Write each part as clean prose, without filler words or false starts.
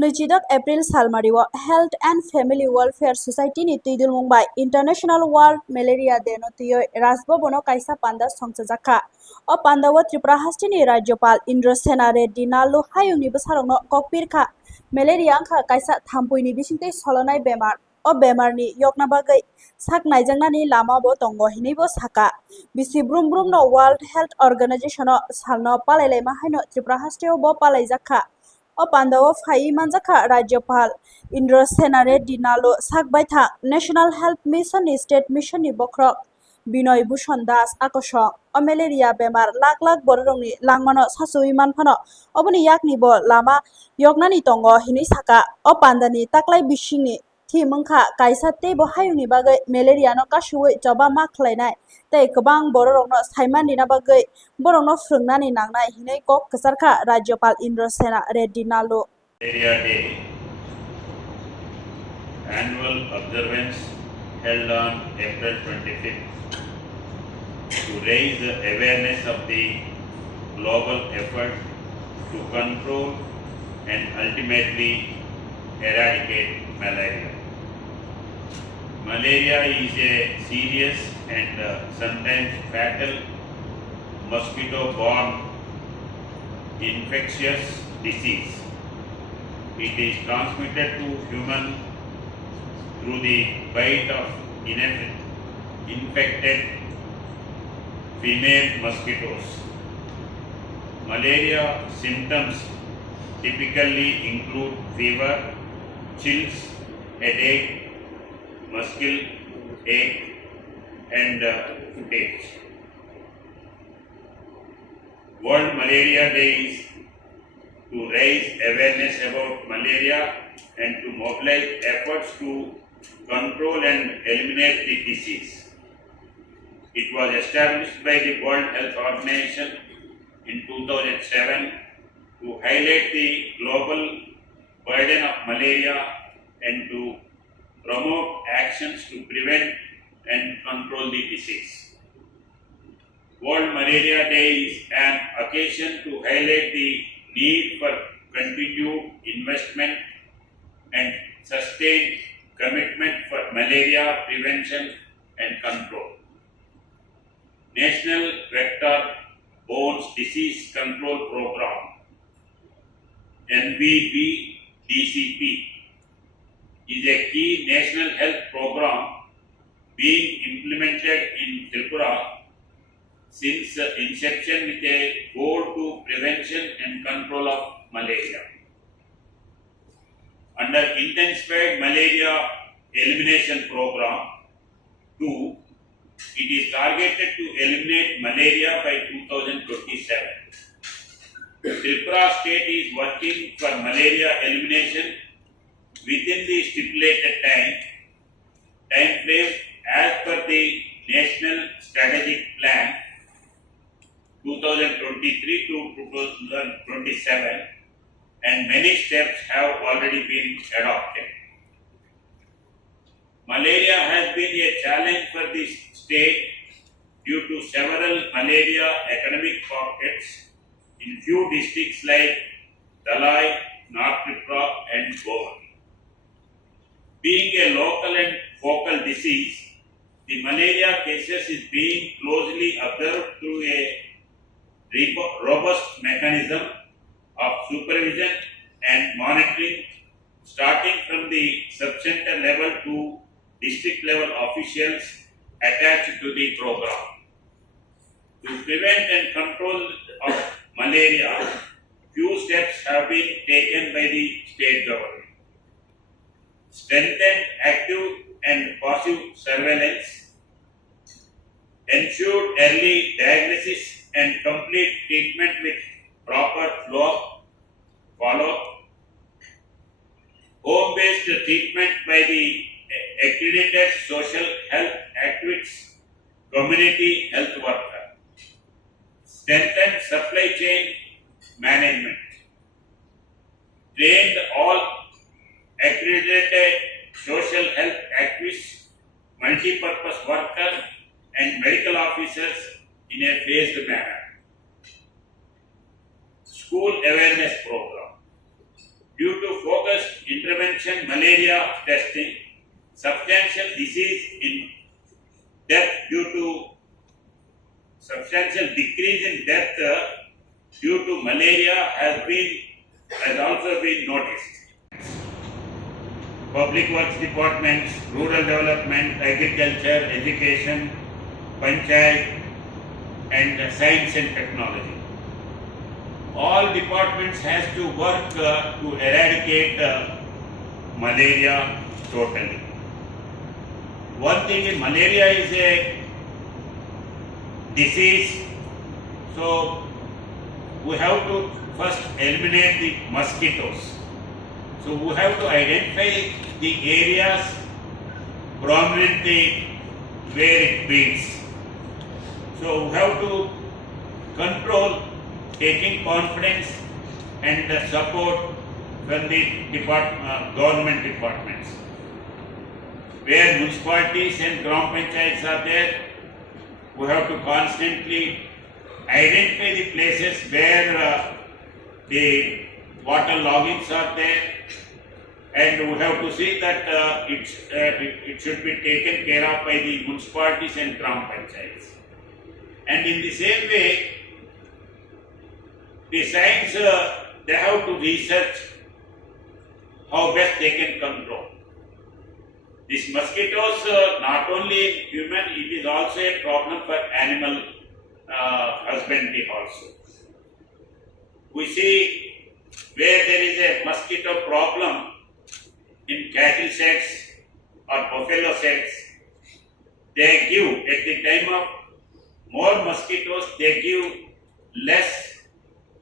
नैजिदक April सालमारिव health and family welfare society नि तुइदुल Mumbai international world malaria day नो तुयो राजभवनो काइसा पांदा संसजाखा ओ पांदाव त्रिपुरा हास्टिनि राज्यपाल इंद्र सेना रेड्डी नालु हायुंनि बसारंनो ककपिरखा मलेरिया अंखा काइसा थाम्पुइनि बिसिंतै सलनाय बेमार ओ बेमारनि यकना बागै sak naijangnani lama bo tongo hinui bo saka bisi brum brum no world health organization o salno palailema haino Tripura Hasteobo Palaijakha o pandawo phai manjakha राज्यपाल इंद्र सेना Reddy नालु sakbaitha national health mission ni state mission ni bokrok Binoy Bhushan Das Akosong o malaria bemar lak lak bororongni langmano sasui manphano oboni yakni bo lama yoknani tongo hinui saka o pandani taklai bisingni thimungkha kaisa teibo hayungni bagai malaria no kasui joba ma khlainai tei kwbang bororokno saimani na bagai borokno phwrungnani nangnai hinui kok kwsarkha राज्यपाल इंद्र सेना Reddy नालु Malaria Day annual observance held on April 25th to raise the awareness of the global effort to control and ultimately eradicate malaria. Malaria is a serious and sometimes fatal mosquito-borne infectious disease. It is transmitted to humans through the bite of infected female mosquitoes. Malaria symptoms typically include fever, chills, headache, muscle ache, and fatigue. World Malaria Day is to raise awareness about malaria and to mobilize efforts to control and eliminate the disease. It was established by the World Health Organization in 2007 to highlight the global burden of malaria and to promote actions to prevent and control the disease. World Malaria Day is an occasion to highlight the need for continued investment and sustained commitment for malaria prevention and control. National Vector-Borne Disease Control Program (NVBDCP) is a key national health program being implemented in Tripura since inception with a goal to prevention and control of malaria. Under intensified malaria elimination program 2, it is targeted to eliminate malaria by 2027. Tripura state is working for malaria elimination within the stipulated time frame as per the National Strategic Plan 2023 to 2027, and many steps have already been adopted. Malaria has been a challenge for the state due to several malaria epidemic pockets in few districts like Dalai, North Tripura and Goa. Being a local and focal disease, the malaria cases is being closely observed through a robust mechanism of supervision and monitoring starting from the subcenter level to district level officials attached to the program. To prevent and control of malaria, few steps have been taken by the state government. Strengthened active and passive surveillance, ensured early diagnosis and complete treatment with proper follow-up, home-based treatment by the accredited social health activists, community health worker, strengthened supply chain management, trained all accredited social health activists, multi-purpose workers and medical officers in a phased manner. School awareness program. due to focused intervention malaria testing, substantial disease in death due to substantial decrease in death due to malaria has also been noticed. Public Works Departments, Rural Development, Agriculture, Education, Panchayat, and Science and Technology. All departments has to work to eradicate malaria totally. One thing is malaria is a disease, so we have to first eliminate the mosquitoes. So we have to identify the areas prominently where it breeds. So we have to control, taking confidence and the support from the government departments. Where municipalities and gram panchayats are there, we have to constantly identify the places where the water loggings are there, and we have to see that it should be taken care of by the municipalities and gram panchayats. And in the same way, the science, they have to research how best they can control. These mosquitoes, not only human, it is also a problem for animal husbandry also. We see where there is a mosquito problem in cattle sheds or buffalo sheds, they give, at the time of more mosquitoes, they give less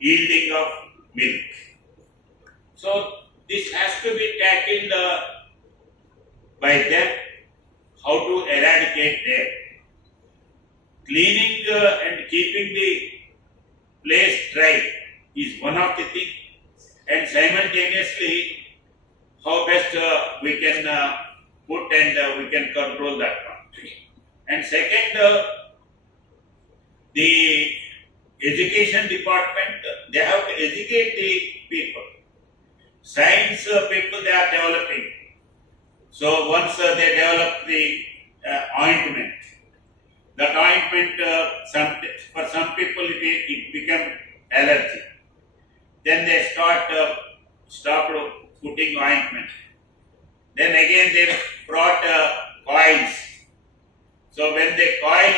yielding of milk. So this has to be tackled by them, how to eradicate them. Cleaning and keeping the place dry is one of the things, and simultaneously how best we can put and we can control that one. And second, the education department, they have to educate the people. Science people, they are developing. So once they develop the ointment, that ointment, for some people it become allergy. Then they stop putting ointment. Then again they brought coils. So when they coil,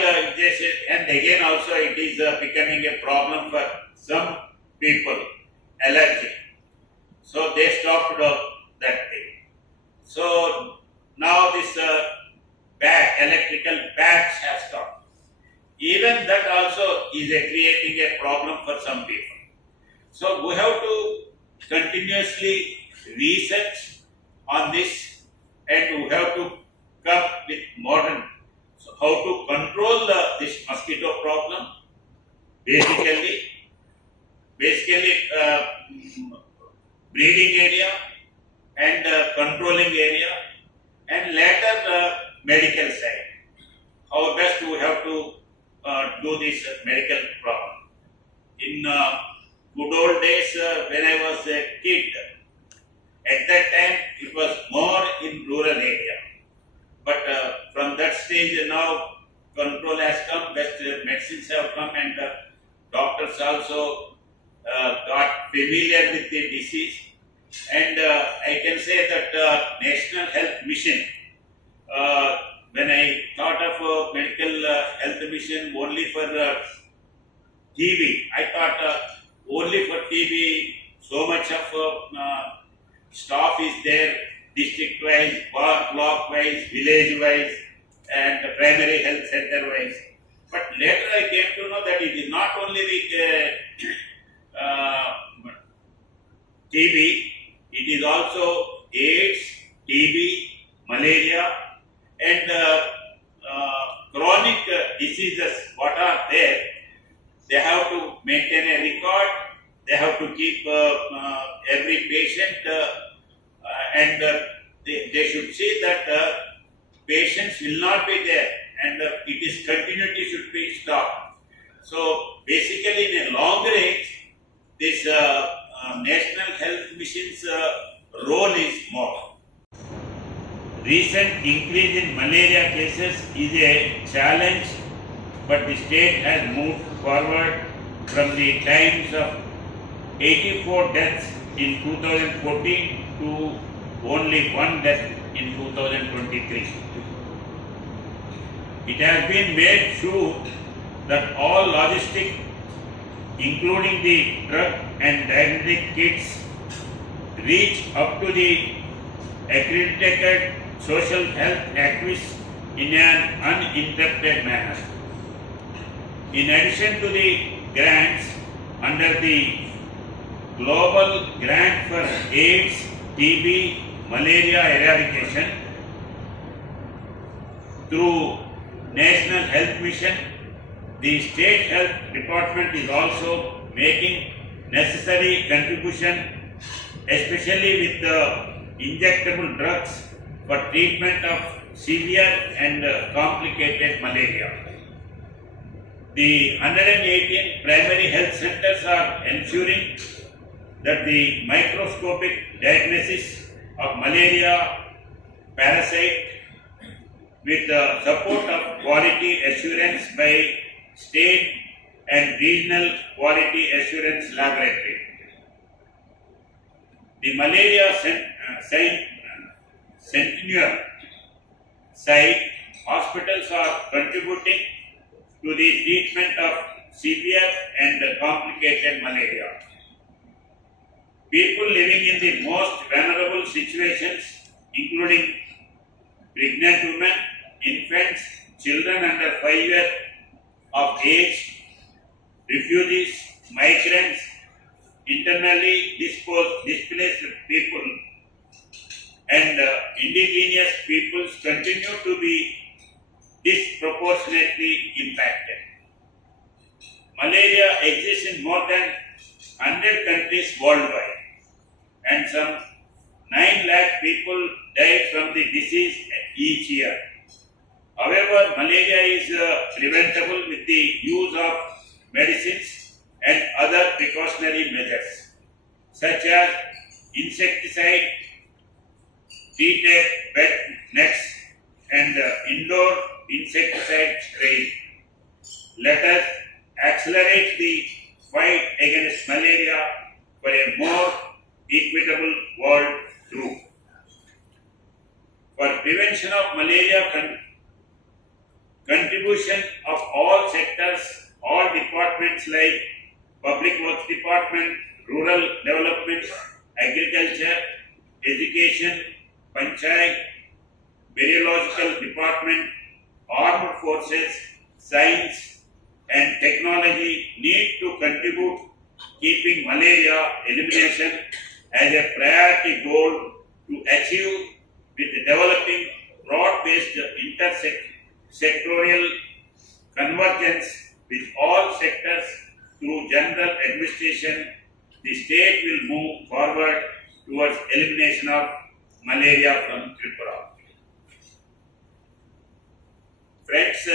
and again also it is becoming a problem for some people, allergy. So they stopped that thing. So now this electrical bats have stopped. Even that also is creating a problem for some people. So we have to continuously research on this, and we have to come with modern. So how to control this mosquito problem? Basically breeding area and controlling area, and later medical side. How best we have to do this medical problem. In good old days when I was a kid, at that time it was more in rural area. But from that stage now control has come, best medicines have come, and doctors also got familiar with the disease. And I can say that National Health Mission, when I thought of a medical health mission only for TB, I thought only for TB, so much of staff is there, district-wise, block-wise, village-wise, and primary health center-wise. But later I came to know that it is not only the TB, it is also AIDS, TB, malaria, and chronic diseases. What are there? They have to maintain a record. They have to keep every patient, and they should see that patients will not be there, and it is continuity should be stopped. So basically, in a long range, this National Health Mission's role is more. Recent increase in malaria cases is a challenge, but the state has moved forward from the times of 84 deaths in 2014 to only one death in 2023. It has been made sure that all logistics, including the drug and diagnostic kits, reach up to the accredited social health activists in an uninterrupted manner. In addition to the grants under the Global Grant for AIDS, TB, Malaria Eradication, through National Health Mission, the State Health Department is also making necessary contribution, especially with the injectable drugs for treatment of severe and complicated malaria. The 118 primary health centers are ensuring that the microscopic diagnosis of malaria parasite with the support of quality assurance by state and regional quality assurance laboratory. The malaria Centennial site hospitals are contributing to the treatment of severe and complicated malaria. People living in the most vulnerable situations, including pregnant women, infants, children under 5 years of age, refugees, migrants, internally displaced people, and indigenous peoples continue to be disproportionately impacted. Malaria exists in more than 100 countries worldwide, and some 9 lakh people die from the disease each year. However, malaria is preventable with the use of medicines and other precautionary measures, such as insecticide, treated bed nets, and indoor insecticide spraying. Let us accelerate the fight against malaria for a more equitable world through. For prevention of malaria, contribution of all sectors, all departments like Public Works Department, Rural Development, Agriculture, Education, Panchayat, Biological Department, Armed Forces, Science and Technology need to contribute keeping malaria elimination as a priority goal to achieve with developing broad-based intersectorial convergence with all sectors through general administration. The state will move forward towards elimination of malaria from Tripura. Friends,